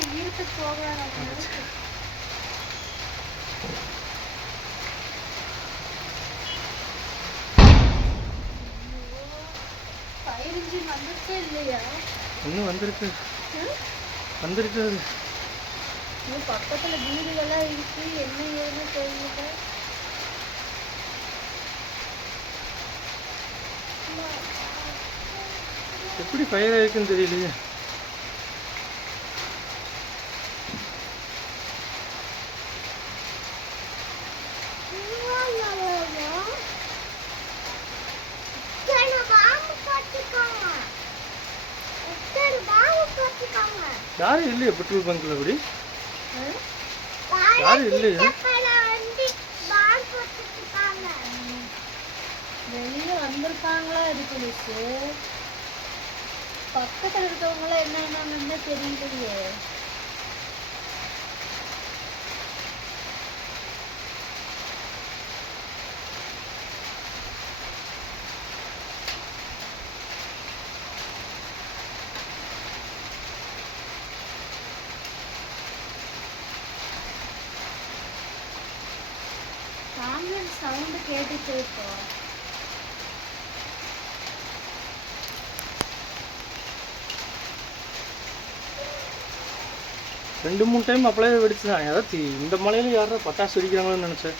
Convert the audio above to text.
ஈரத்து போகலாம். Fire engine வந்துருச்சே இல்லையா? இன்னும் வந்திருக்கு. இன்னும் பக்கத்துல வீடுகள்லாம் இருக்கு. என்ன ஏதுன்னு தெரியல. எப்படி ஃபயர் ஆயிருக்குன்னு தெரியலையே. யாரும் இல்லையா பெட்ரோல் பங்க்ல? அப்படி யாரும் இல்லையா? வெளியே வந்திருக்காங்களா இது போலீஸு? பக்கத்தில் இருக்கவங்களாம் என்னன்னு தெரியலையே. ஆம்புலன்ஸ் சவுண்டு கேட்டுட்டு இருக்கோம். ரெண்டு மூணு டைம் அப்படியே வெடிச்சுதான். யாராவது இந்த மலையில யாராவது பட்டாசு வெடிக்கிறாங்களோன்னு நினைச்சேன்.